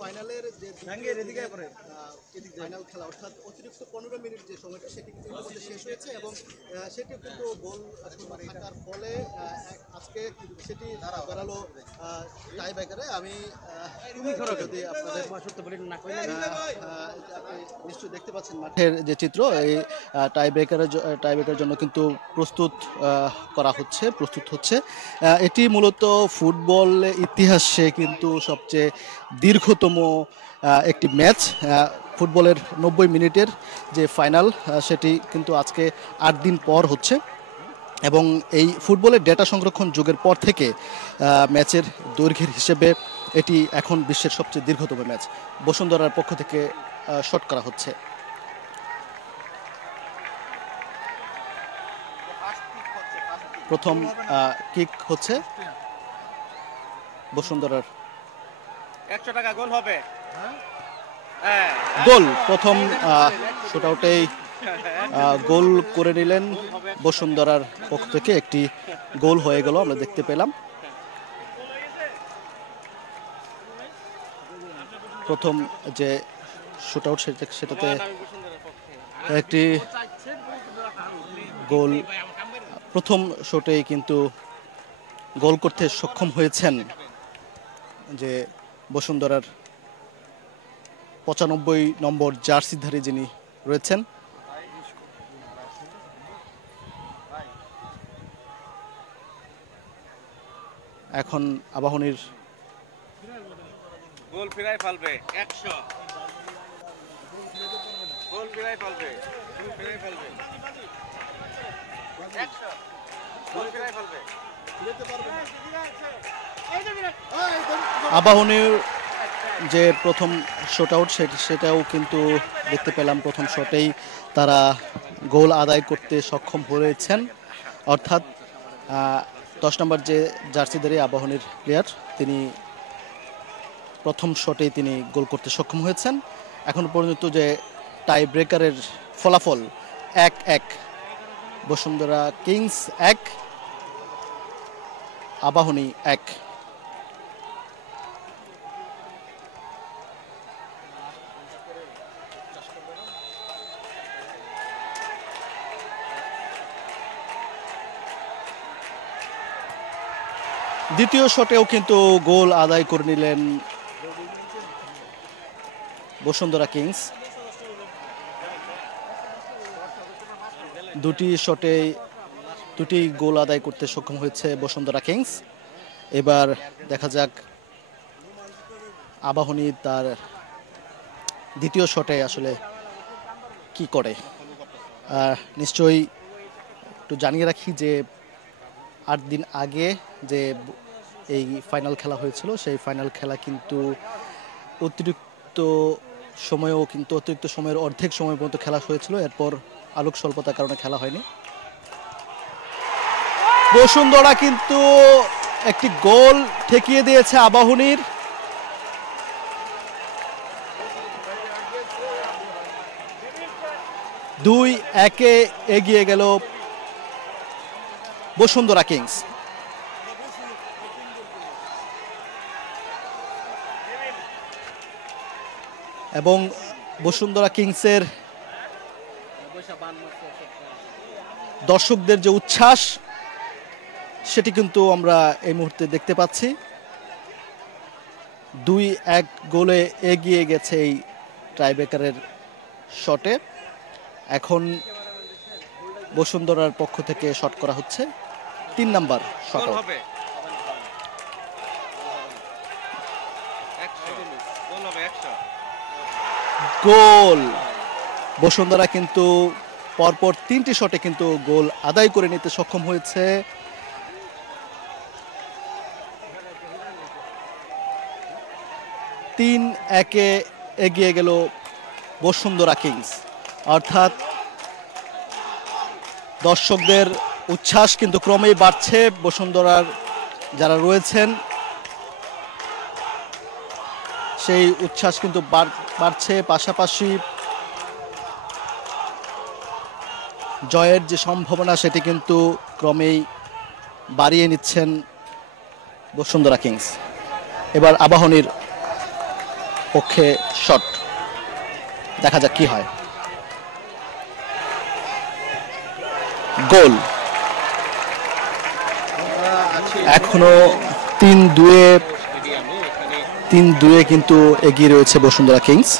ফাইনালের যে ফাইনাল খেলা অর্থাৎ অতিরিক্ত 15 মিনিট যে সময়টা সেটি কিন্তু ইতিমধ্যে শেষ হয়েছে এবং সেটি কিন্তু গোল থাকার ফলে আজকে সেটি দাঁড়ালো টাই ব্রেকারে। আমি যদি আপনাদের নিশ্চয়ই দেখতে পাচ্ছেন মাঠের যে চিত্র, এই টাই ব্রেকারের জন্য কিন্তু প্রস্তুত হচ্ছে। এটি মূলত ফুটবল ইতিহাসে কিন্তু সবচেয়ে দীর্ঘতম একটি ম্যাচ। ফুটবলের 90 মিনিটের যে ফাইনাল সেটি কিন্তু আজকে 8 দিন পর হচ্ছে এবং এই ফুটবলের ডেটা সংরক্ষণ যুগের পর থেকে ম্যাচের দৈর্ঘ্যের হিসেবে এটি এখন বিশ্বের সবচেয়ে দীর্ঘতম ম্যাচ। বসুন্ধরার পক্ষ থেকে শট করা হচ্ছে। প্রথম কিক হচ্ছে বসুন্ধরার। 100 টাকা গোল হবে। গোল প্রথম শুটআউটেই গোল করে নিলেন বসুন্ধরার পক্ষ থেকে। একটি গোল হয়ে গেল, আমরা দেখতে পেলাম। প্রথম যে শুটআউট সেটাতে একটি গোল, প্রথম শটেই কিন্তু গোল করতে সক্ষম হয়েছেন যে বসুন্ধরার 95 নম্বর জার্সিধারী যিনি রয়েছেন। এখন আবাহনীর গোল ফিরাই ফেলবে। 100 গোল ফিরাই ফেলবে। 100 গোল ফিরাই ফেলবে। আবাহনীর যে প্রথম শট আউট সেটাও কিন্তু দেখতে পেলাম। প্রথম শটেই তারা গোল আদায় করতে সক্ষম হয়েছেন, অর্থাৎ 10 নম্বর যে জার্সিধারী আবাহনীর প্লেয়ার তিনি প্রথম শটেই তিনি গোল করতে সক্ষম হয়েছেন। এখন পর্যন্ত যে টাই ব্রেকারের ফলাফল 1-1, বসুন্ধরা কিংস 1, আবাহনী 1। দ্বিতীয় শটেও কিন্তু গোল আদায় করে নিলেন বসুন্ধরা কিংস। দুটি শটে দুটি গোল আদায় করতে সক্ষম হয়েছে বসুন্ধরা কিংস। এবার দেখা যাক আবাহনী তার দ্বিতীয় শটে আসলে কি করে। নিশ্চয়ই একটু জানিয়ে রাখি যে 8 দিন আগে যে এই ফাইনাল খেলা হয়েছিল সেই ফাইনাল খেলা কিন্তু অতিরিক্ত সময়ের অর্ধেক সময় পর্যন্ত খেলা হয়েছিল। এরপর আলোক স্বল্পতার কারণে খেলা হয়নি। বসুন্ধরা কিন্তু একটি গোল ঠেকিয়ে দিয়েছে আবাহনীর। দুই 1-এ এগিয়ে গেল বসুন্ধরা কিংস। এবং বসুন্ধরা কিংসের দর্শকদের যে উচ্ছ্বাস সেটি কিন্তু আমরা এই মুহূর্তে দেখতে পাচ্ছি। 2-1 গোলে এগিয়ে গেছে এই টাইব্রেকারের শটে। এখন বসুন্ধরার পক্ষ থেকে শট করা হচ্ছে 3 নাম্বার শট। গোল! বসুন্ধরা কিন্তু পরপর 3টি শটে কিন্তু গোল আদায় করে নিতে সক্ষম হয়েছে। তিন 1-এ এগিয়ে গেল বসুন্ধরা কিংস। অর্থাৎ দর্শকদের উচ্ছ্বাস কিন্তু ক্রমেই বাড়ছে। বসুন্ধরার যারা রয়েছেন সেই উচ্ছ্বাস কিন্তু বাড়ছে, পাশাপাশি জয়ের যে সম্ভাবনা সেটি কিন্তু ক্রমেই বাড়িয়ে নিচ্ছেন বসুন্ধরা কিংস। এবার আবাহনীর পক্ষে শট, দেখা যাক কি হয়। গোল। এখনো 3-2 কিন্তু এগিয়ে রয়েছে বসুন্ধরা কিংস।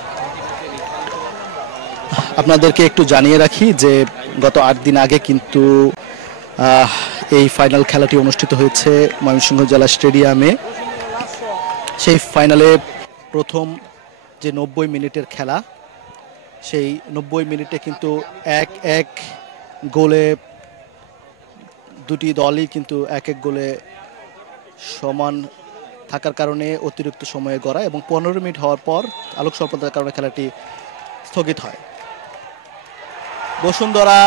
আপনাদেরকে একটু জানিয়ে রাখি যে গত 8 দিন আগে কিন্তু এই ফাইনাল খেলাটি অনুষ্ঠিত হয়েছে ময়মনসিংহ জেলা স্টেডিয়ামে। সেই ফাইনালে প্রথম যে 90 মিনিটের খেলা, সেই 90 মিনিটে কিন্তু 1-1 গোলে দুটি দলই কিন্তু 1-1 গোলে সমান থাকার কারণে অতিরিক্ত সময়ে গড়া এবং 15 মিনিট হওয়ার পর আলোক স্বল্পতার কারণে খেলাটি স্থগিত হয়। বসুন্ধরা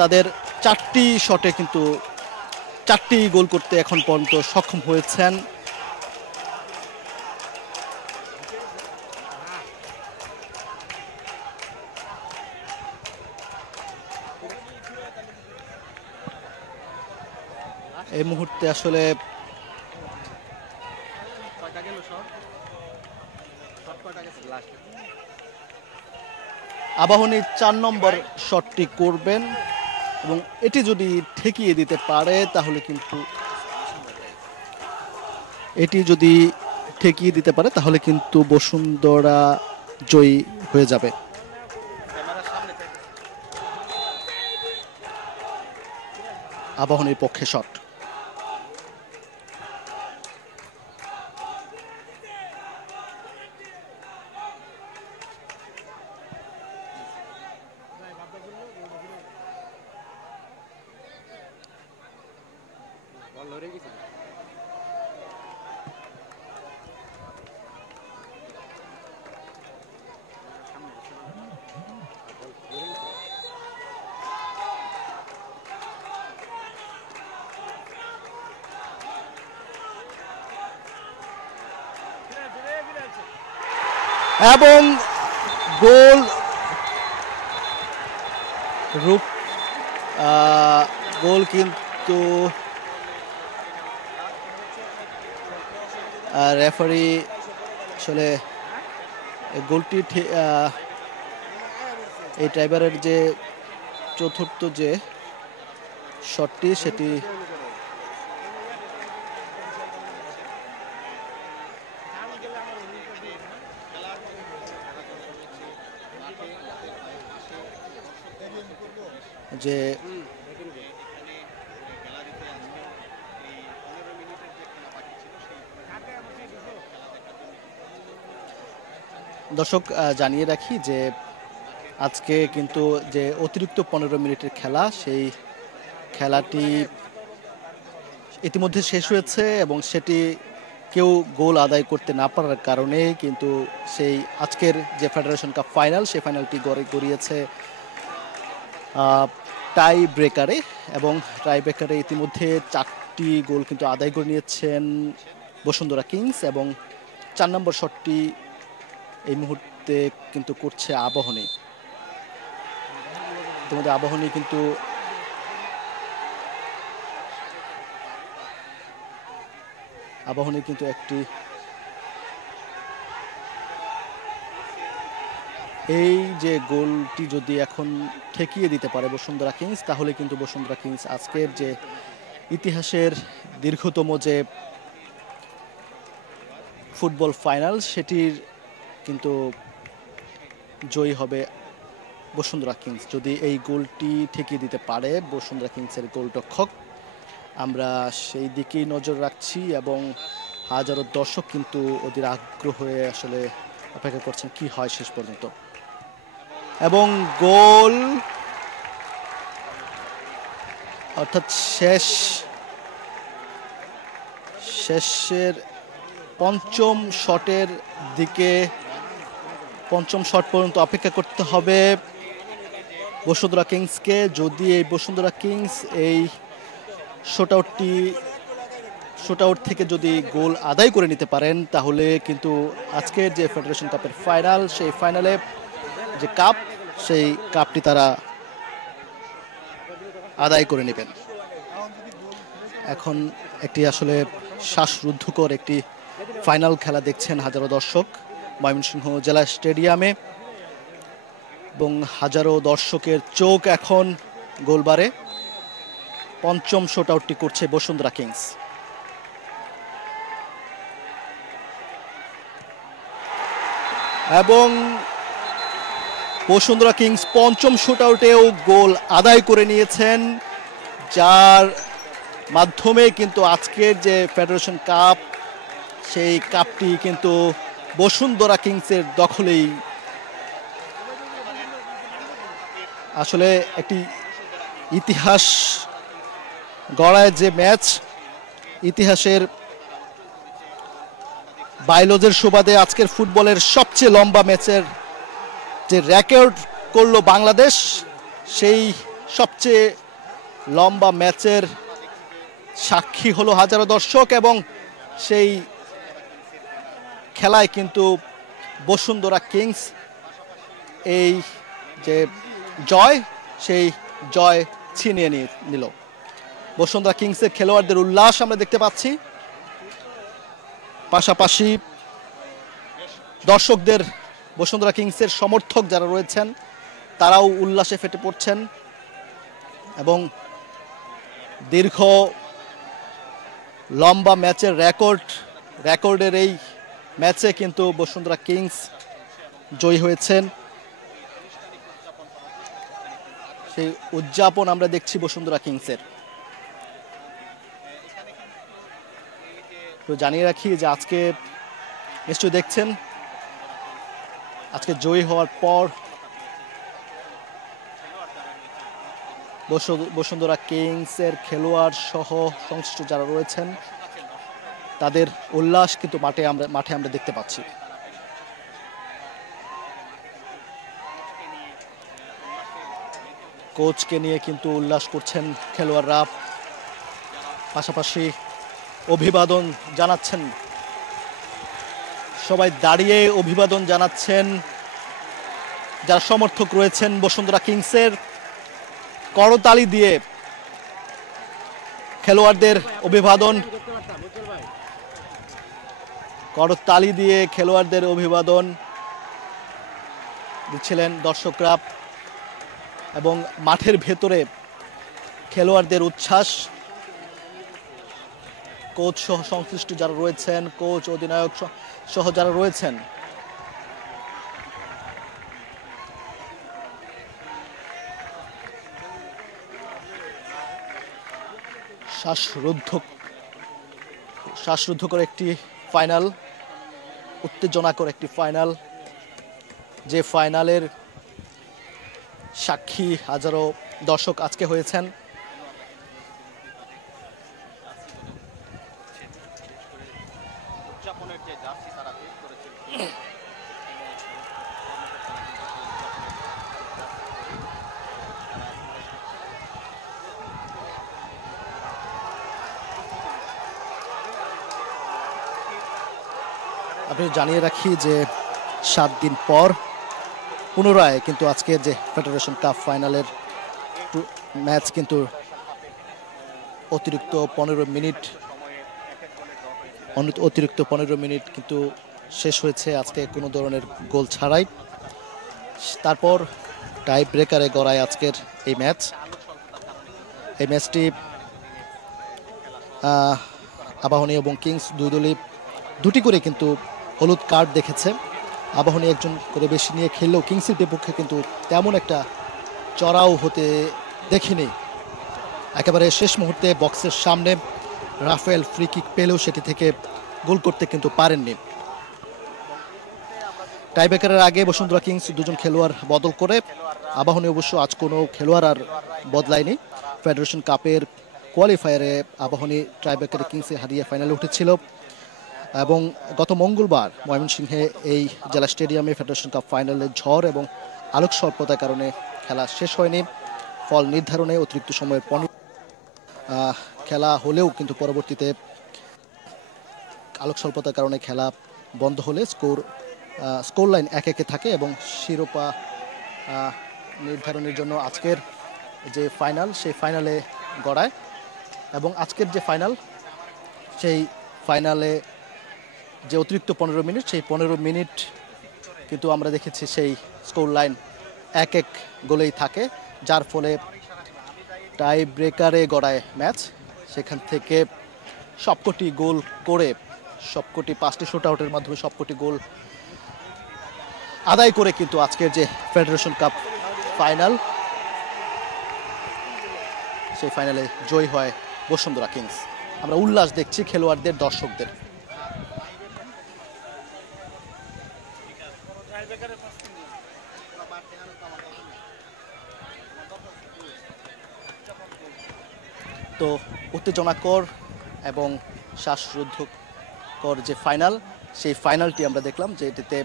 তাদের 4টি শটে কিন্তু 4টি গোল করতে এখন পর্যন্ত সক্ষম হয়েছেন। এই মুহূর্তে আসলে আবাহনী 4 নম্বর শটটি করবেন এবং এটি যদি ঠেকিয়ে দিতে পারে তাহলে কিন্তু বসুন্ধরা জয়ী হয়ে যাবে। আবাহনীর পক্ষে শট। এবং গোল কিন্তু রেফারি আসলে গোলটি এই ট্রাইবারের যে চতুর্থ যে শটটি সেটি যে দর্শক জানিয়ে রাখি যে আজকে কিন্তু যে অতিরিক্ত 15 মিনিটের খেলা, সেই খেলাটি ইতিমধ্যে শেষ হয়েছে এবং সেটি কেউ গোল আদায় করতে না পারার কারণে কিন্তু সেই আজকের যে ফেডারেশন কাপ ফাইনাল, সেই ফাইনালটি গড়িয়েছে টাই ব্রেকারে এবং টাই ব্রেকারে ইতিমধ্যে 4টি গোল কিন্তু আদায় করে নিয়েছেন বসুন্ধরা কিংস এবং 4 নম্বর শটটি এই মুহূর্তে কিন্তু করছে আবাহনী। ইতিমধ্যে আবাহনী কিন্তু একটি এই যে গোলটি যদি এখন ঠেকিয়ে দিতে পারে বসুন্ধরা কিংস, তাহলে কিন্তু বসুন্ধরা কিংস আজকের যে ইতিহাসের দীর্ঘতম যে ফুটবল ফাইনাল সেটির কিন্তু জয়ী হবে বসুন্ধরা কিংস যদি এই গোলটি ঠেকিয়ে দিতে পারে বসুন্ধরা কিংসের গোলরক্ষক। আমরা সেই দিকেই নজর রাখছি এবং হাজারো দর্শক কিন্তু ওদের আগ্রহ হয়ে আসলে অপেক্ষা করছেন কি হয় শেষ পর্যন্ত। এবং গোল অর্থাৎ শেষের পঞ্চম শটের দিকে, পঞ্চম শট পর্যন্ত অপেক্ষা করতে হবে বসুন্ধরা কিংসকে। যদি এই বসুন্ধরা কিংস এই শট আউট থেকে যদি গোল আদায় করে নিতে পারেন তাহলে কিন্তু আজকের যে ফেডারেশন কাপের ফাইনাল, সেই ফাইনালে যে কাপ, সেই কাপটি তারা আদায় করে নেবেন। এখন একটি আসলে শ্বাসরুদ্ধকর একটি ফাইনাল খেলা দেখছেন হাজারো দর্শক ময়মনসিংহ জেলা স্টেডিয়ামে, এবং হাজারো দর্শকের চোখ এখন গোলবারে। পঞ্চম শট আউটটি করছে বসুন্ধরা কিংস। এবং বসুন্ধরা কিংস পঞ্চম শুট আউটেও গোল আদায় করে নিয়েছেন, যার মাধ্যমে কিন্তু আজকের যে ফেডারেশন কাপ, সেই কাপটি কিন্তু বসুন্ধরা কিংসের দখলেই। আসলে একটি ইতিহাস গড়ায় যে ম্যাচ, ইতিহাসের বাইলজের সুবাদে আজকের ফুটবলের সবচেয়ে লম্বা ম্যাচের যে রেকর্ড করলো বাংলাদেশ, সেই সবচেয়ে লম্বা ম্যাচের সাক্ষী হলো হাজারো দর্শক। এবং সেই খেলায় কিন্তু বসুন্ধরা কিংস এই যে জয়, সেই জয় ছিনিয়ে নিল। বসুন্ধরা কিংসের খেলোয়াড়দের উল্লাস আমরা দেখতে পাচ্ছি, পাশাপাশি দর্শকদের, বসুন্ধরা কিংসের সমর্থক যারা রয়েছেন তারাও উল্লাসে ফেটে পড়ছেন। এবং দীর্ঘ লম্বা ম্যাচের রেকর্ডের এই ম্যাচে কিন্তু বসুন্ধরা কিংস জয়ী হয়েছেন। সেই উদযাপন আমরা দেখছি বসুন্ধরা কিংসের। তো জানিয়ে রাখি যে আজকে নিশ্চয়ই দেখছেন, আজকে জয়ী হওয়ার পর বসুন্ধরা কিংসের খেলোয়াড় সহ সংশ্লিষ্ট যারা রয়েছেন তাদের উল্লাস কিন্তু মাঠে আমরা দেখতে পাচ্ছি। কোচকে নিয়ে কিন্তু উল্লাস করছেন খেলোয়াড়রা, পাশাপাশি অভিবাদন জানাচ্ছেন, সবাই দাঁড়িয়ে অভিবাদন জানাচ্ছেন যারা সমর্থক রয়েছেন বসুন্ধরা কিংসের। করতালি দিয়ে খেলোয়াড়দের অভিবাদন, করতালি দিয়ে খেলোয়াড়দের অভিবাদন দিচ্ছিলেন দর্শকরা। এবং মাঠের ভেতরে খেলোয়াড়দের উচ্ছ্বাস, কোচ সহ সংশ্লিষ্ট যারা রয়েছেন, কোচ অধিনায়ক সহ যারা রয়েছেন, শ্বাসরুদ্ধকর একটি ফাইনাল, উত্তেজনাকর একটি ফাইনাল, যে ফাইনালের সাক্ষী হাজারো দর্শক আজকে হয়েছেন। আমি জানিয়ে রাখি যে 7 দিন পর পুনরায় কিন্তু আজকের যে ফেডারেশন কাপ ফাইনালের ম্যাচ কিন্তু অতিরিক্ত 15 মিনিট কিন্তু শেষ হয়েছে আজকে কোনো ধরনের গোল ছাড়াই। তারপর টাই ব্রেকারে গড়ায় আজকের এই ম্যাচটি আবাহনী এবং কিংস দুই দলই দুটি করে কিন্তু হলুদ কার্ড দেখেছে। আবাহনী একজন করে বেশি নিয়ে খেললেও কিংসের বিপক্ষে কিন্তু তেমন একটা চড়াও হতে দেখিনি। একেবারে শেষ মুহূর্তে বক্সের সামনে রাফেল ফ্রি কিক পেলেও সেটি থেকে গোল করতে কিন্তু পারেননি। টাইব্রেকারের আগে বসুন্ধরা কিংস দুজন খেলোয়াড় বদল করে, আবাহনী অবশ্য আজ কোনো খেলোয়াড় আর বদলায়নি। ফেডারেশন কাপের কোয়ালিফায়ারে আবাহনী টাইব্রেকারে কিংসে হারিয়ে ফাইনালে উঠেছিল এবং গত মঙ্গলবার ময়মনসিংহে এই জেলা স্টেডিয়ামে ফেডারেশন কাপ ফাইনালে ঝড় এবং আলোক স্বল্পতার কারণে খেলা শেষ হয়নি। ফল নির্ধারণে অতিরিক্ত সময়ের খেলা হলেও কিন্তু পরবর্তীতে আলোক স্বল্পতার কারণে খেলা বন্ধ হলে স্কোর লাইন 1-1 থাকে এবং শিরোপা নির্ধারণের জন্য আজকের যে ফাইনাল সেই ফাইনালে গড়ায়। এবং আজকের যে ফাইনাল সেই ফাইনালে যে অতিরিক্ত 15 মিনিট, সেই 15 মিনিট কিন্তু আমরা দেখেছি সেই স্কোর লাইন 1-1 গোলেই থাকে, যার ফলে টাই ব্রেকারে গড়ায় ম্যাচ। সেখান থেকে সবকটি গোল করে, সবকটি 5টি শুট আউটের মাধ্যমে সবকটি গোল আদায় করে কিন্তু আজকের যে ফেডারেশন কাপ ফাইনাল, সেই ফাইনালে জয়ী হয় বসুন্ধরা কিংস। আমরা উল্লাস দেখছি খেলোয়াড়দের, দর্শকদের। তো উত্তেজনাকর এবং শ্বাসরুদ্ধকর যে ফাইনাল, সেই ফাইনালটি আমরা দেখলাম যে এটিতে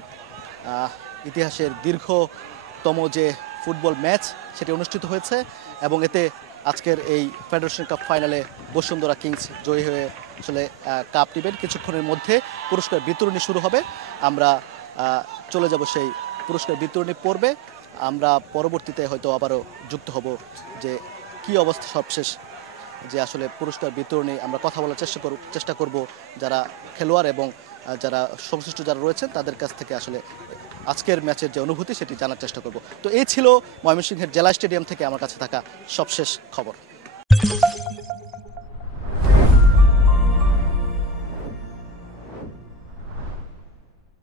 ইতিহাসের দীর্ঘতম যে ফুটবল ম্যাচ সেটি অনুষ্ঠিত হয়েছে, এবং এতে আজকের এই ফেডারেশন কাপ ফাইনালে বসুন্ধরা কিংস জয়ী হয়ে আসলে কাপ নেবেন। কিছুক্ষণের মধ্যে পুরস্কার বিতরণী শুরু হবে। আমরা চলে যাব সেই পুরস্কার বিতরণী পর্বে। আমরা পরবর্তীতে হয়তো আবারও যুক্ত হব যে কি অবস্থা সবশেষ, যে আসলে পুরস্কার বিতরণী আমরা কথা বলার চেষ্টা করব যারা খেলোয়াড় এবং যারা সংশ্লিষ্ট যারা রয়েছেন তাদের কাছ থেকে আসলে আজকের ম্যাচের যে অনুভূতি সেটি জানার চেষ্টা করব। তো এই ছিল ময়মনসিংহের জেলা স্টেডিয়াম থেকে আমার কাছে থাকা সবশেষ খবর।